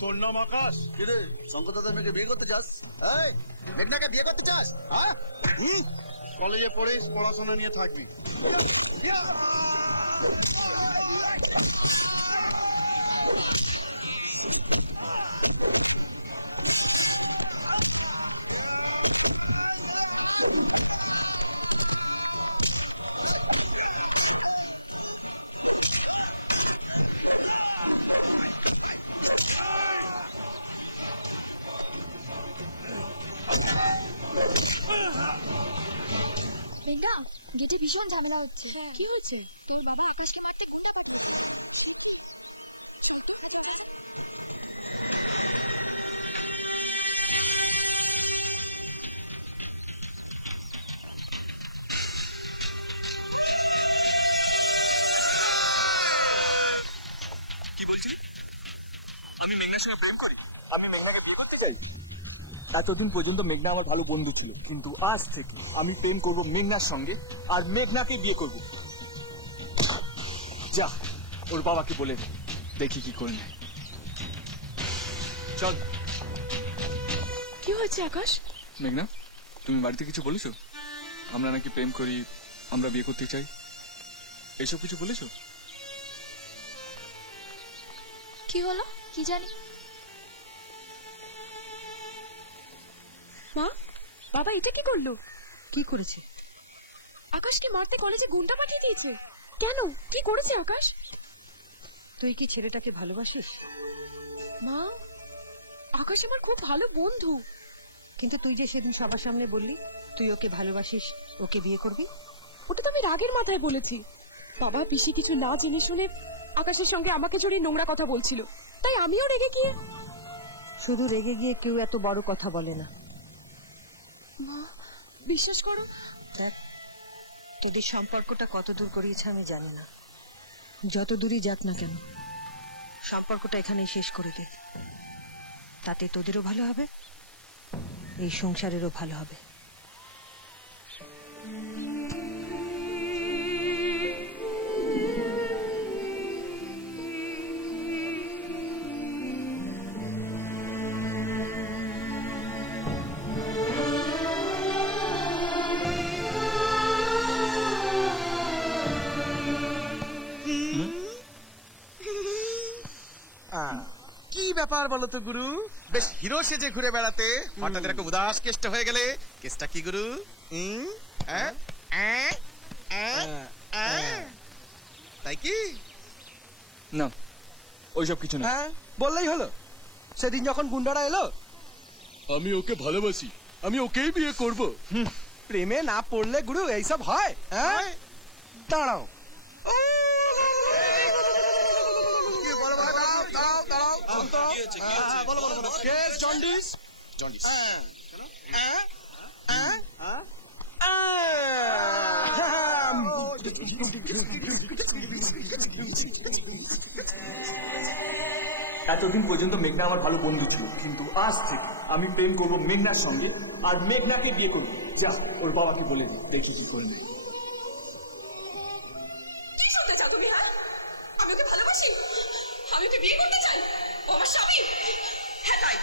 তোর নাম আকাশ? কিরে শঙ্কর দাদা মেয়েকে বিয়ে করতে চাস? মেঘনাকে বিয়ে করতে চাস? কলেজে পড়িস, পড়াশোনা নিয়ে থাকবি। মেঘনা, গেটে ভীষণ ঝামেলা হচ্ছে। কি হয়েছে? তুমি বাবা আকাশ আমি মেঘনাকে বিয়ে করতে চাই। এতদিন পর্যন্ত মেঘনা আমার ভালো বন্ধু ছিল, কিন্তু আজ থেকে আমি প্রেম করব মেঘনার সঙ্গে, আর মেঘনাকে বিয়ে করব। যা ওর বাবাকে বলে দেখি কি করে নেয়। চল। কি হয়েছে আকাশ? মেঘনা, তুমি বাড়িতে কিছু বলেছো? আমরা নাকি প্রেম করি, আমরা বিয়ে করতে চাই, এসব কিছু বলেছো? কি হলো কি জানি। মা, বাবা এটা কি করলো? কি করেছে? আকাশকে মারতে কলেজে গুন্ডা পাঠিয়ে দিয়েছে। কেন? কি করেছে আকাশ? তুই কি ছেলেটাকে ভালোবাসিস? মা, আকাশ আমার খুব ভালো বন্ধু। কিন্তু তুই যে সেদিন সবার সামনে বললি তুই ওকে ভালোবাসিস, ওকে বিয়ে করবি। ওটা তো আমি রাগের মাথায় বলেছি। বাবা পিসি কিছু না জেনে শুনে আকাশের সঙ্গে আমাকে জড়িয়ে নোংরা কথা বলছিল, তাই আমিও রেগে গিয়ে। শুধু রেগে গিয়ে কেউ এত বড় কথা বলে না। মা, বিশ্বাস করো, দেখ তোদের সম্পর্কটা কত দূর করিয়েছে আমি জানি না। যত দূরই যাক না কেন, সম্পর্কটা এখানেই শেষ করে দে। তাতে তোদেরও ভালো হবে, এই সংসারেরও ভালো হবে। কি ব্যাপার বলো তো গুরু? বেশ হিরো সেজে ঘুরে বেড়াতে হঠাৎ এরকম উদাস কেষ্ট হয়ে গেলে, কেসটা কি গুরু? তাই কি? না, ওইসব কিছু না। বললেই হলো। সেদিন যখন গুন্ডারা এলো, আমি ওকে ভালোবাসি, আমি ওকেই বিয়ে করব। প্রেমে না পড়লে গুরু এইসব হয়? দাঁড়াও, জন্ডিস। এতদিন পর্যন্ত মেঘনা আমার ভালো বন্ধু ছিল, কিন্তু আজ থেকে আমি প্রেম করব মেঘনার সঙ্গে, আর মেঘনাকে বিয়ে করব। যা ওর বাবাকে বলে দেখি কি করে নেয়। আমি ওকে ভালোবাসি, আমি ওকে বিয়ে করতে চাই, ও আমার স্বামী। হ্যাঁ তাই।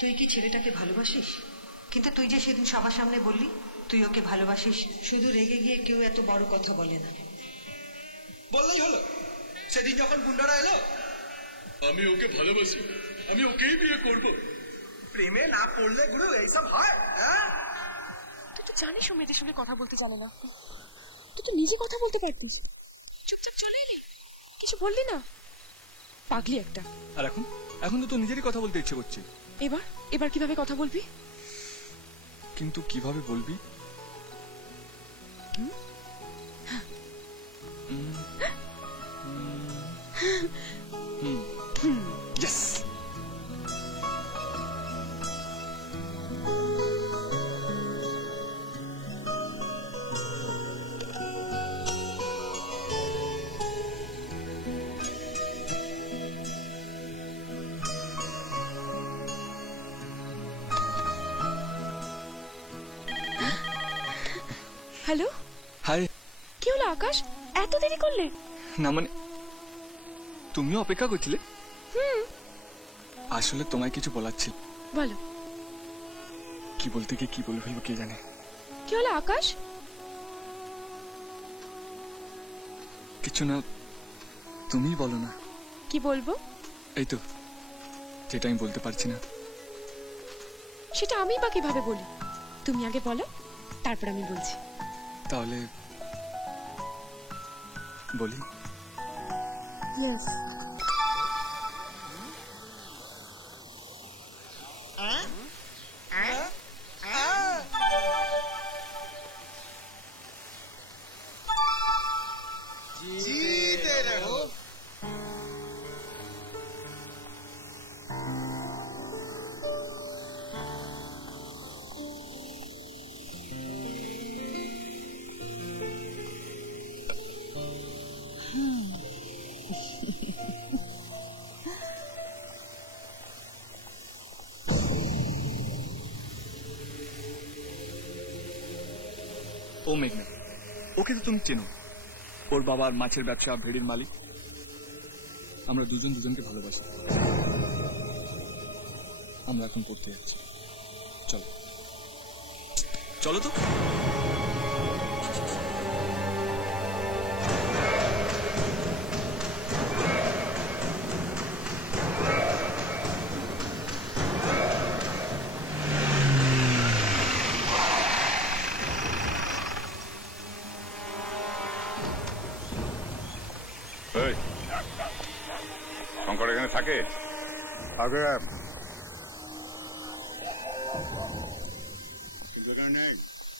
তুই কি ছেলেটাকে ভালোবাসিস? কিন্তু তুই যে সেদিন সবার সামনে বললি তুই ওকে ভালোবাসিস। শুধু রেগে গিয়ে কেউ এত বড় কথা বলে না। বললেই হলো। সেদিন যখন গুন্ডারা এলো, আমি ওকে ভালোবাসি, আমি ওকেই বিয়ে করব। প্রেমে না পড়লে গুরু এইসব হয়? তুই তো জানিস ও মেয়েদের সঙ্গে কথা বলতে জানে না। তুই তো নিজে কথা বলতে পারতিস, চুপচাপ চলে এলি, কিছু বললি না। পাগলি একটা। আর এখন এখন তো তোর নিজেরই কথা বলতে ইচ্ছে করছে। এবার এবার কিভাবে কথা বলবি? কিন্তু কিভাবে বলবি? Yes! কি হলো আকাশ, এত দেরি করলে? না মানে তুমিও অপেক্ষা করছিলে? আসলে তোমায় কিছু বলার ছিল। বলো। কি বলতে গিয়ে কি বলে ফেলবো কে জানে। কি হলো আকাশ? কিছু না, তুমি বলো না। কি বলবো? এই তো, যেটা আমি বলতে পারছি না। সেটা আমি বা কিভাবে বলি? তুমি আগে বলো, তারপর আমি বলছি। তাহলে বলি। जीते रहो। ও মেঘনা, ওকে তো তুমি চেনো। ওর বাবার মাছের ব্যবসা, ভেড়ির মালিক। আমরা দুজন দুজনকে ভালোবাসি। আমরা এখন পড়তে যাচ্ছি, চলো চলো তো। শঙ্কর এখানে থাকে? আগে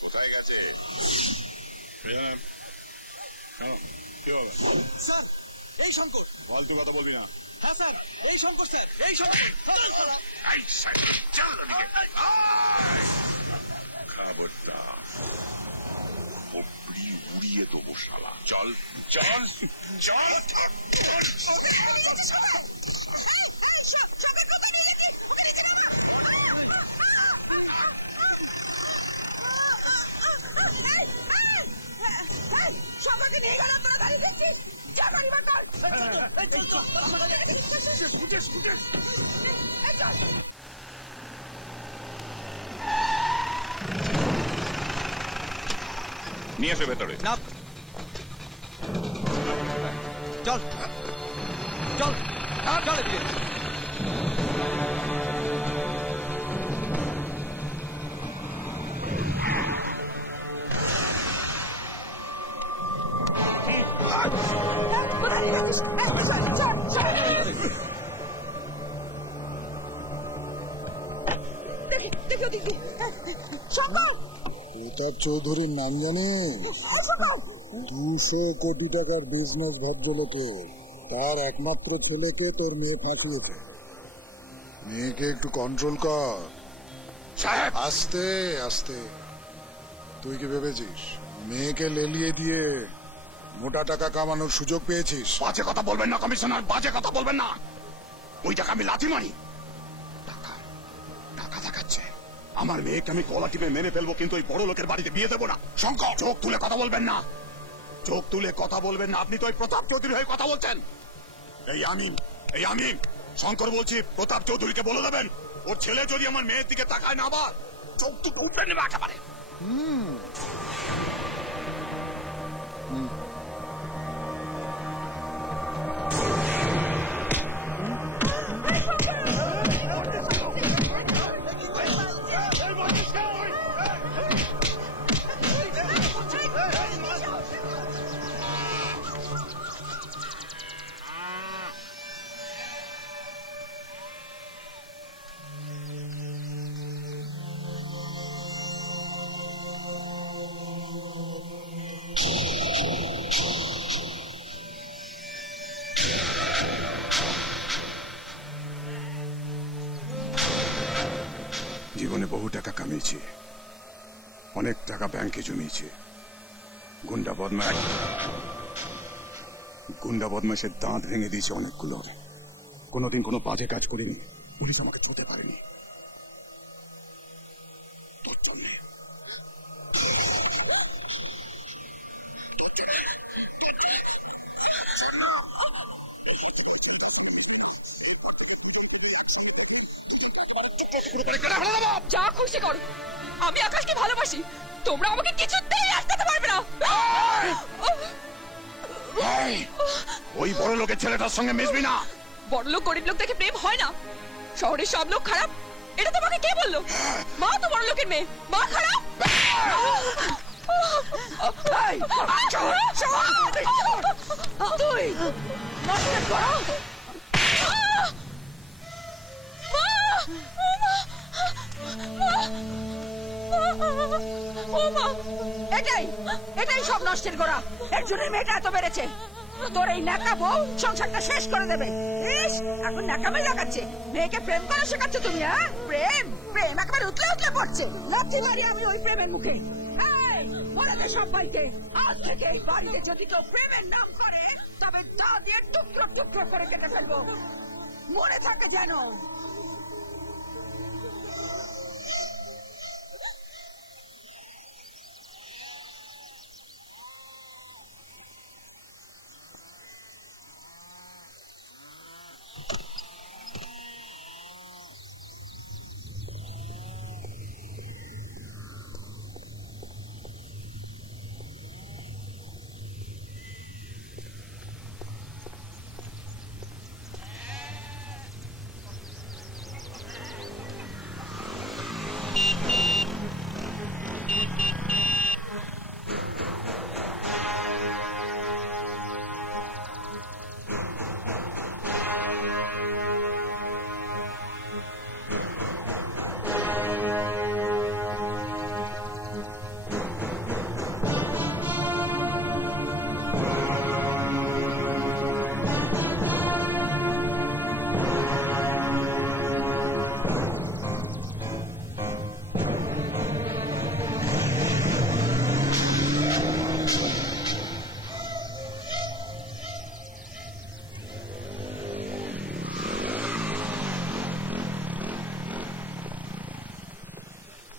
কোথায় গেছে? স্যার, এই শঙ্কর। ফালতু কথা বলবি না। হ্যাঁ স্যার, এই শঙ্কর স্যার, এই শঙ্কর। খবরদার, উড়িয়ে দেবো শালা। চল চল চল। সবাইকে নিয়ে গেলাম, তোরা দাঁড়িয়ে দেখছিস? যা গাড়ি বার কর। নিয়ে এসো ভেতরে। না, চল চল চল এদিকে। প্রতাপ চৌধুরীর নাম জানিস? 200 কোটি টাকার বিজনেস ভদ্রলোকে, তার একমাত্র ছেলেকে তোর মেয়ে ফাঁসিয়েছে। মেয়েকে একটু কন্ট্রোল কর। আস্তে আস্তে। তুই কি ভেবেছিস মেয়েকে লেলিয়ে দিয়ে মোটা টাকা কামানোর সুযোগ পেয়েছিস? বাজে কথা বলবেন না কমিশনার, বাজে কথা বলবেন না। ওই টাকা আমি লাথি মারি। টাকা টাকা দেখাচ্ছে। আমার মেয়েকে আমি গলা টিপে মেরে ফেলবো, কিন্তু ওই বড় লোকের বাড়িতে বিয়ে দেবো না। শঙ্কর, চোখ তুলে কথা বলবেন না, চোখ তুলে কথা বলবেন না। আপনি তো ওই প্রতাপ চৌধুরী হয়ে কথা বলছেন। এই আমি শঙ্কর বলছি, প্রতাপ চৌধুরীকে বলে দেবেন ওর ছেলে যদি আমার মেয়ের দিকে তাকায় না, আবার চোখ দুটো উঠে নেবে একেবারে। জীবনে বহু টাকা কামিয়েছি, অনেক টাকা ব্যাংকে জমিয়েছি। গুন্ডা বদমাশের দাঁত ভেঙে দিয়েছে অনেকগুলো। কোনোদিন কোনো বাজে কাজ করিনি, পুলিশ আমাকে ছুঁতে পারেনি। তোর জন্যে শুরু করে কেটে ফেলে দেবো। যা খুশি করো, আমি আকাশকে ভালোবাসি, তোমরা আমাকে কিছুতেই আটকাতে পারবে না। এই, ওই বড় লোকের ছেলেটার সঙ্গে মিশবি না। বড় লোক গরিব লোক দেখে প্রেম হয় না, শহরের সব লোক খারাপ, এটা তোমাকে কে বললো? মা তো বড় লোকের মেয়ে, মা খারাপ। তুই নষ্টের করা এটাই সব নষ্টের গোড়া। এর জন্য মেয়েটা এত বেড়েছে। তোর এই ন্যাকা বউ সংসারটা শেষ করে দেবে। ইস, এখন ন্যাকামে লাগাচ্ছে। মেয়েকে প্রেম করা শেখাচ্ছ তুমি? হ্যাঁ, প্রেম প্রেম একেবারে উতলে উতলে পড়ছে। লাথি মারি আমি ওই প্রেমের মুখে। বলে দে সবাইকে, আজ থেকে এই বাড়িতে যদি কেউ প্রেমের নাম করে, তবে দা দিয়ে টুকরো টুকরো করে কেটে ফেলবো। মনে থাকে যেন।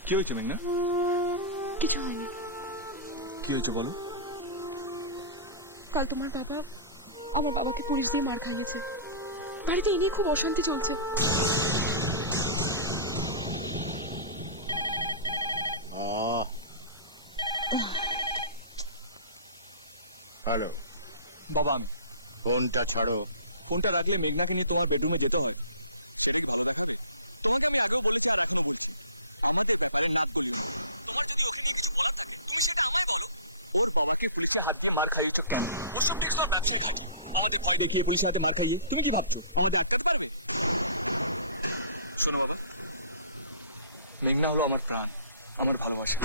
কি হয়েছে মেঘনা? কিছু হয়নি। কি হয়েছে বলো। কাল তোমার বাবা আমার বাবাকে পুলিশ দিয়ে মার খাইয়েছে। বাড়িতে এ নিয়ে খুব অশান্তি চলছে। হ্যালো বাবা, আমি ফোনটা ছাড়ো। ফোনটা রাখলে মেঘনাকে নিয়ে তোমার বেডরুমে যেতে হবে। মার খাইয়েছো কেন? দেখিয়ে পুলিশ হাতে মার খাইয়ে তুমি কি ভাবছো? মেঘনা হলো আমার প্রাণ, আমার ভালোবাসা।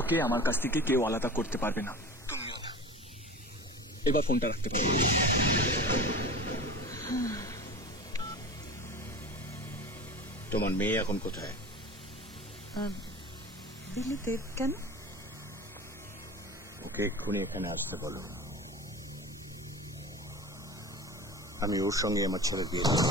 ওকে আমার কাছ থেকে কেউ আলাদা করতে পারবে না, তুমিও না। এবার ফোনটা রাখতে পারো। তোমার মেয়ে এখন কোথায়? দিল্লিতে। কেন? ওকে এক্ষুনি এখানে আসতে বলো। আমি ওর সঙ্গে আমার ছেলে বিয়ে দিচ্ছি।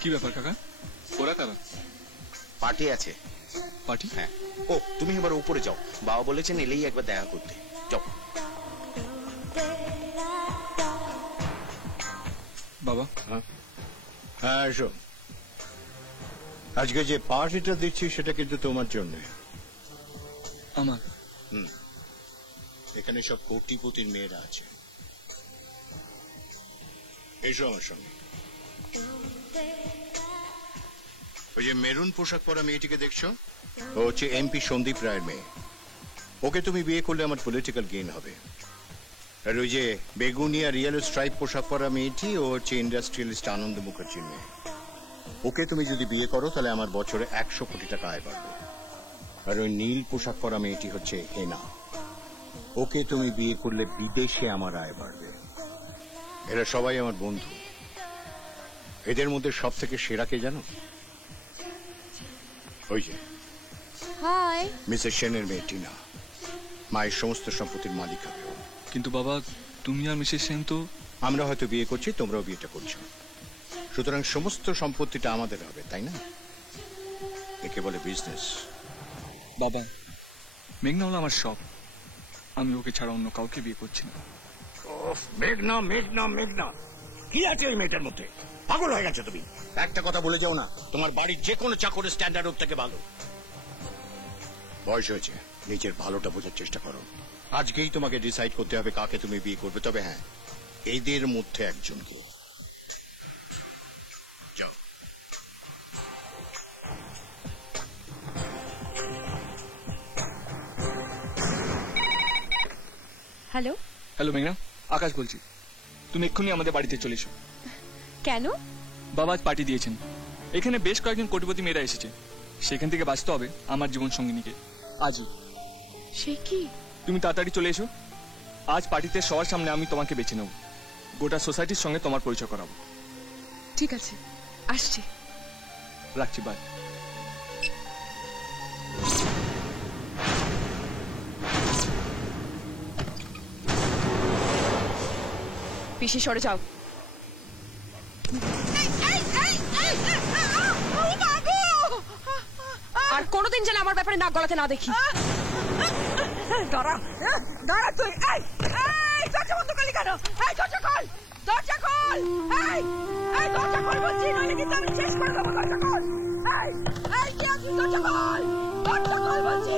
কি ব্যাপার কাকা? ওরা কারা? পার্টি আছে। পার্টি? হ্যাঁ। ও, তুমি এবার উপরে যাও, বাবা বলেছেন এলেই একবার দেখা করতে। যাও। বাবা। হ্যাঁ এসো। আজকে যে পার্টিটা দিচ্ছি সেটা কিন্তু তোমার জন্য। আমার? এখানে সব কোটিপতির মেয়েরা আছে। এসো আমার সঙ্গে। ওই যে মেরুন পোশাক পরা মেয়েটিকে দেখছো, ও হচ্ছে এমপি সন্দীপ রায়ের মেয়ে। ওকে তুমি বিয়ে করলে আমার পলিটিক্যাল গেইন হবে। আর ওই যে বেগুনিয়া রিয়েল স্ট্রাইপ পোশাক পরা মেয়েটি, ও হচ্ছে ইন্ডাস্ট্রিয়ালিস্ট আনন্দ মুখার্জির মেয়ে। ওকে তুমি যদি বিয়ে করো তাহলে আমার বছরে 100 কোটি টাকা আয় বাড়বে। আর ওই নীল পোশাক পরা মেয়েটি হচ্ছে হেনা। ওকে তুমি বিয়ে করলে বিদেশে আমার আয় বাড়বে। এরা সবাই আমার বন্ধু। এদের মধ্যে সব থেকে সেরা কে জানো? ওই যে হাই মিসেস সেনের মেয়ে টিনা। মায়ের সমস্ত সম্পত্তির মালিক হবে ও। কিন্তু বাবা, তুমি আর মিসেস সেন তো। আমরা হয়তো বিয়ে করছি, তোমরাও বিয়েটা করছো। সুতরাং সমস্ত সম্পত্তিটা আমাদের হবে, তাই না? একে বলে বিজনেস। বাবা, মেঘনা হলো আমার সব। আমি ওকে ছাড়া অন্য কাউকে বিয়ে করছি না। মেঘনা মেঘনা মেঘনা, কি আছে এই মেয়েটার মধ্যে? পাগল হয়ে গেছো তুমি। একটা কথা বলে যাও না, তোমার বাড়ির যে কোনো চাকরের স্ট্যান্ডার্ড ওর থেকে ভালো। বয়স হয়েছে, নিজের ভালোটা বোঝার চেষ্টা করো। আজকেই তোমাকে ডিসাইড করতে হবে কাকে তুমি বিয়ে করবে। তবে হ্যাঁ, এদের মধ্যে একজনকে। যাও। হ্যালো, হ্যালো মেঘনা, আকাশ বলছি। তুমি এক্ষুনি আমাদের বাড়িতে চলে এসো। কেন? বাবা আজ পার্টি দিয়েছেন। এখানে বেশ কয়েকজন কোটিপতি মেয়েরা এসেছে। সেখান থেকে বাঁচতে হবে আমার জীবন সঙ্গিনীকে আজই। সে কি? তুমি তাড়াতাড়ি চলে এসো। আজ পার্টিতে সবার সামনে আমি তোমাকে বেছে নেব। গোটা সোসাইটির সঙ্গে তোমার পরিচয় করাবো। ঠিক আছে, আসছি। রাখছি, বাই। পিসি সরে যাও। আর কোনোদিন যেন আমার ব্যাপারে নাক গলাতে না দেখি। দাঁড়া দাঁড়া তুই। দরজা বন্ধ করলি কেন? দরজা খোল, দরজা খোল, দরজা খোল বলছি, নইলে কিন্তু আমি শেষ করে দেবো। দরজা খোল, দরজা খোল, দরজা খোল বলছি।